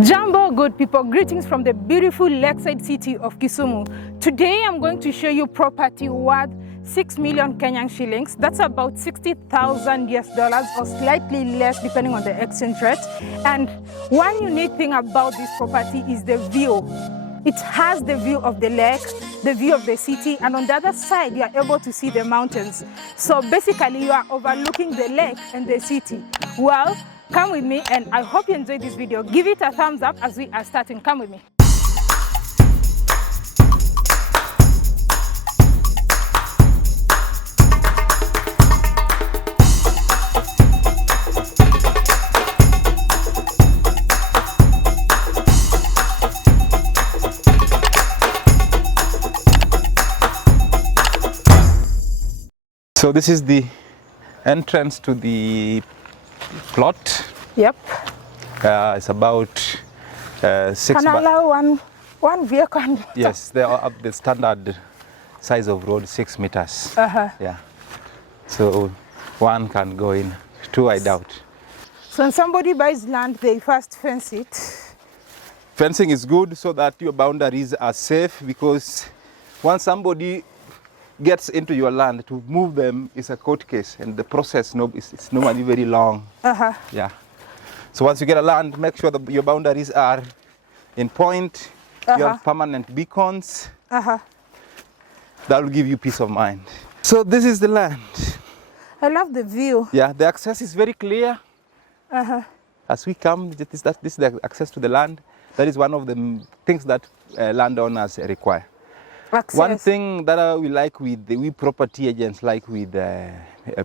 Jambo, good people, greetings from the beautiful lakeside city of Kisumu. Today I'm going to show you property worth 6 million Kenyan shillings. That's about 60,000 US dollars or slightly less depending on the exchange rate. And one unique thing about this property is the view. It has the view of the lake, the view of the city, and on the other side you are able to see the mountains. So basically you are overlooking the lake and the city. Well, come with me and I hope you enjoyed this video. Give it a thumbs up as we are starting. Come with me. So this is the entrance to the plot. Yep. It's about 6. Can I allow one vehicle? Yes, they are up the standard size of road, 6 meters. Yeah. So one can go in, 2 I doubt. So when somebody buys land, they first fence it. Fencing is good so that your boundaries are safe, because once somebody gets into your land, to move them is a court case, and the process is normally very long. Yeah. So once you get a land, make sure that your boundaries are in point. You have permanent beacons. That will give you peace of mind. So this is the land. I love the view. Yeah, the access is very clear. As we come, this is the access to the land. That is one of the things that landowners require. Access. One thing that we like with we property agents like with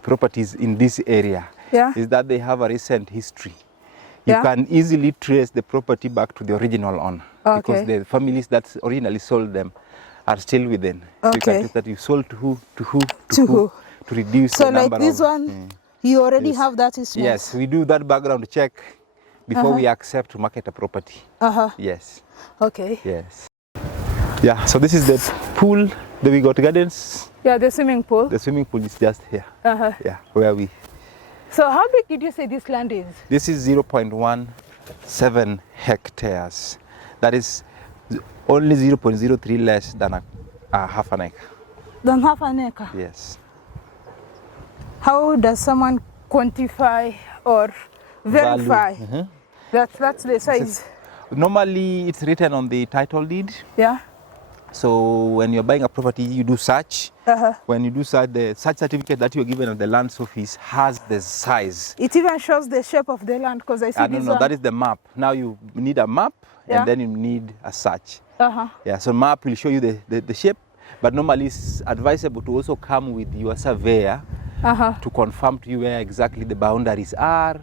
properties in this area is that they have a recent history. You can easily trace the property back to the original owner, because the families that originally sold them are still within. So you can trace that you sold to who, to reduce the number. So like this one, you already have that history? Yes, we do that background check before we accept to market a property. Yes. Okay. Yes. Yeah, so this is the pool. Then we got gardens. Yeah, the swimming pool. The swimming pool is just here. Yeah, where we. So how big did you say this land is? This is 0.17 hectares. That is only 0.03 less than a half an acre. Than half an acre? Yes. How does someone quantify or verify that's the size? Normally it's written on the title deed. Yeah. So when you're buying a property, you do search. When you do search, the search certificate that you're given at the land office has the size. It even shows the shape of the land, because I see this one. That is the map. Now you need a map, and then you need a search. Yeah, so map will show you the shape, but normally it's advisable to also come with your surveyor to confirm to you where exactly the boundaries are.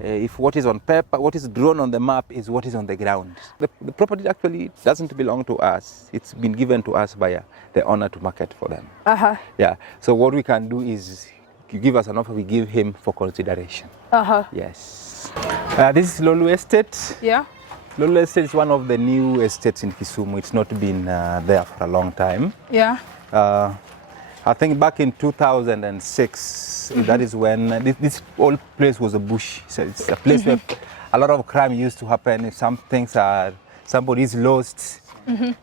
If what is on paper, what is drawn on the map is what is on the ground. The property actually doesn't belong to us. It's been given to us by the owner to market for them. Yeah. So what we can do is, you give us an offer, we give him for consideration. Yes. This is Lolu Estate. Yeah. Lolu Estate is one of the new estates in Kisumu. It's not been there for a long time. Yeah. I think back in 2006, that is when this whole place was a bush. So it's a place where a lot of crime used to happen. If somebody is lost, and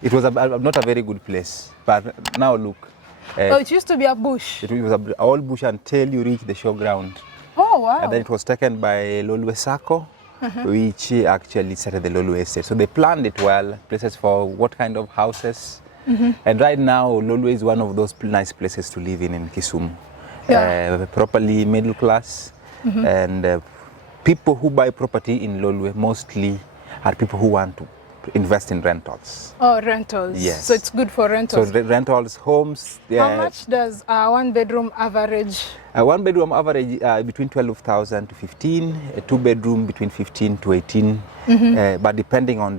it was not a very good place. But now look. It used to be a bush. It was a old bush until you reach the showground. Oh, wow. And then it was taken by Lolu Estate, which actually started the Lolu Estate. So they planned it well, places for what kind of houses. And right now, Lolu is one of those nice places to live in Kisumu. Properly middle class. And people who buy property in Lolu mostly are people who want to invest in rentals. Oh, rentals. Yes. So it's good for rentals. So rentals, homes. How much does a one-bedroom average? A one-bedroom average between 12,000 to 15. A two-bedroom between 15 to 18. But depending on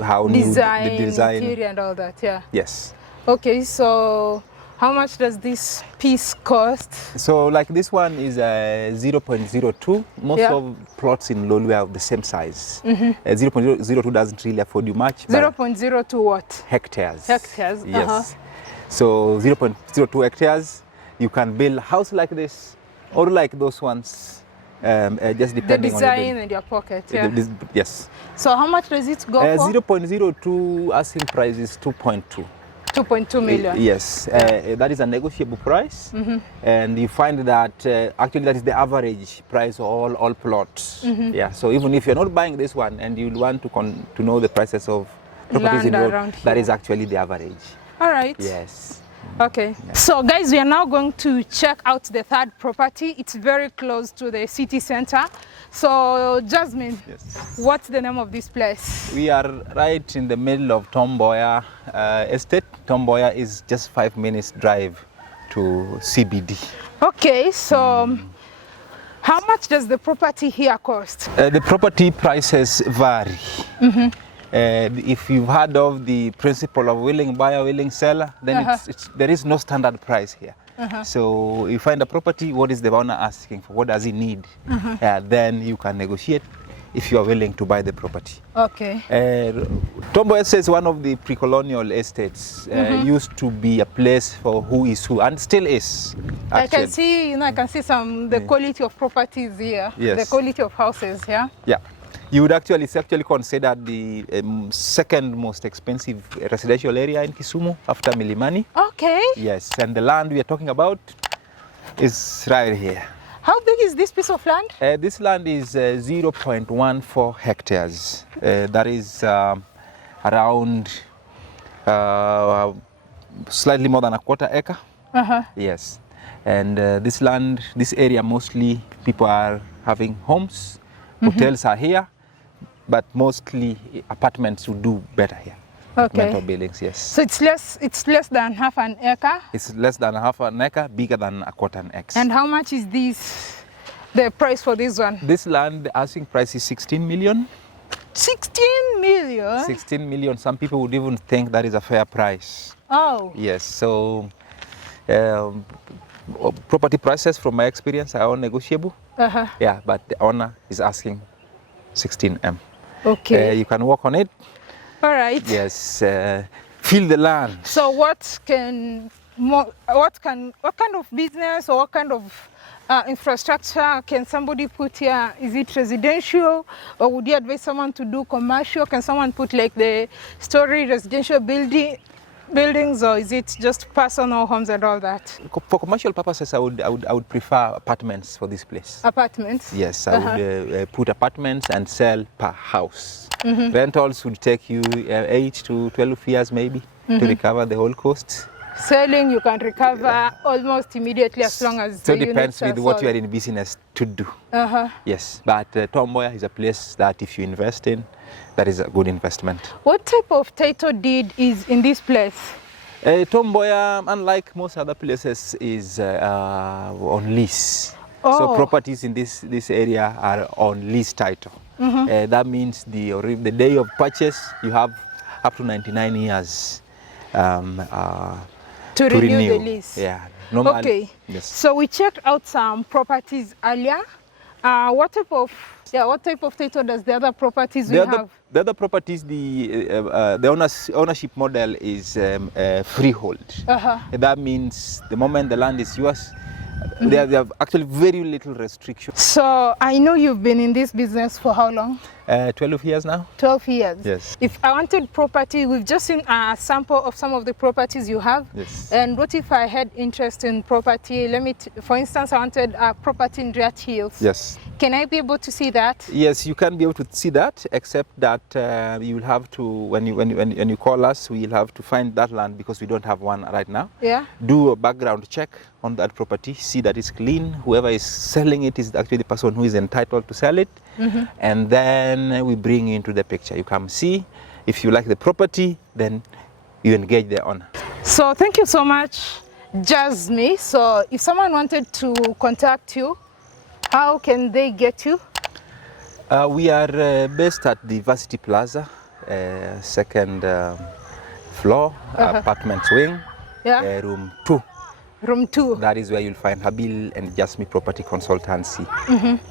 how new the design, interior and all that. Yeah. Yes. Okay, so how much does this piece cost? So like this one is 0.02. Most of plots in Lolu are of the same size. 0.02 doesn't really afford you much. 0.02 what? Hectares. Hectares. Yes. So 0.02 hectares, you can build a house like this or like those ones. just depending on the design on and your pocket. Yeah. Yes. So how much does it go for? 0.02 asking price is 2.2. 2.2 million. Yes, that is a negotiable price, and you find that actually that is the average price of all plots. Yeah, so even if you're not buying this one and you want to know the prices of properties in the road, that is actually the average. All right. Yes. Okay. Yeah. So guys, we are now going to check out the third property. It's very close to the city center. So Jasmine, yes, what's the name of this place? We are right in the middle of Mboya Estate. Mboya is just 5 minutes drive to CBD. Okay, so how much does the property here cost? The property prices vary. If you've heard of the principle of willing buyer, willing seller, then there is no standard price here. So you find a property, what is the owner asking for? What does he need? Then you can negotiate if you are willing to buy the property. Okay. Mboya Estate is one of the pre-colonial estates. Used to be a place for who is who, and still is. Actually. I can see, I can see the quality of properties here. Yes. The quality of houses here. Yeah. You would actually consider the second most expensive residential area in Kisumu after Milimani. Okay. Yes, and the land we are talking about is right here. How big is this piece of land? This land is 0.14 hectares. That is around slightly more than a quarter acre. Yes, and this land, this area, mostly people are having homes. Hotels are here, but mostly apartments would do better here. Okay. Rental buildings, yes. So it's less than half an acre? It's less than half an acre, bigger than a quarter an acre. And how much is the price for this one? This land, the asking price is 16 million. 16 million? 16 million. Some people would even think that is a fair price. Oh. Yes, so property prices, from my experience, are all negotiable. Yeah, but the owner is asking 16 M. Okay. You can work on it. All right. Yes. Feel the land. So what kind of business or what kind of infrastructure can somebody put here? Is it residential, or would you advise someone to do commercial? Can someone put like the story residential buildings, or is it just personal homes and all that? For commercial purposes, I would prefer apartments for this place. Apartments? Yes, I would put apartments and sell per house. Rentals would take you 8 to 12 years maybe to recover the whole cost. Selling, you can recover almost immediately as long as so it depends with what you are in business to do. Yes, but Mboya is a place that if you invest in, that is a good investment. What type of title deed is in this place? Mboya, unlike most other places, is on lease. So properties in this area are on lease title. That means the day of purchase, you have up to 99 years to renew the lease. Yeah. Normally, okay. Yes. So we checked out some properties earlier. What type of title does the other properties have? The other properties, the ownership model is freehold. That means the moment the land is yours, they have actually very little restrictions. So I know you've been in this business for how long? 12 years now. 12 years? Yes. If I wanted property, we've just seen a sample of some of the properties you have. Yes. And what if I had interest in property? For instance, I wanted a property in Riat Hills. Yes. Can I be able to see that? Yes, you can be able to see that, except that you will have to, when you call us, we will have to find that land because we don't have one right now. Yeah. Do a background check on that property, see that it's clean. Whoever is selling it is actually the person who is entitled to sell it. And then we bring you into the picture. You come see. If you like the property, then you engage the owner. So thank you so much, Jasmine. So if someone wanted to contact you, how can they get you? We are based at the Varsity Plaza, second floor, apartment wing, room 2. Room 2. That is where you'll find Habil and Jasmine Property Consultancy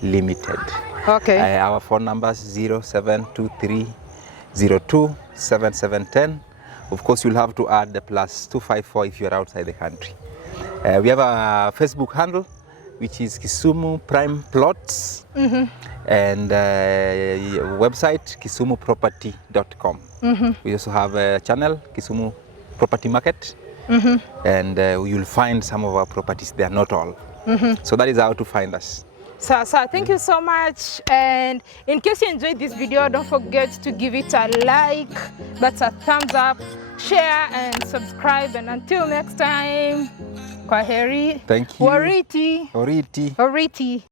Limited. Okay. Our phone number is 0723027710. Of course, you'll have to add the +254 if you're outside the country. We have a Facebook handle, which is Kisumu Prime Plots, and website kisumuproperty.com. We also have a channel, Kisumu Property Market, and you'll find some of our properties there, not all. So that is how to find us. So thank you so much, and in case you enjoyed this video, don't forget to give it a like, that's a thumbs up, share and subscribe, and until next time, kwaheri. Thank you. Wariti. Oriti. Oriti.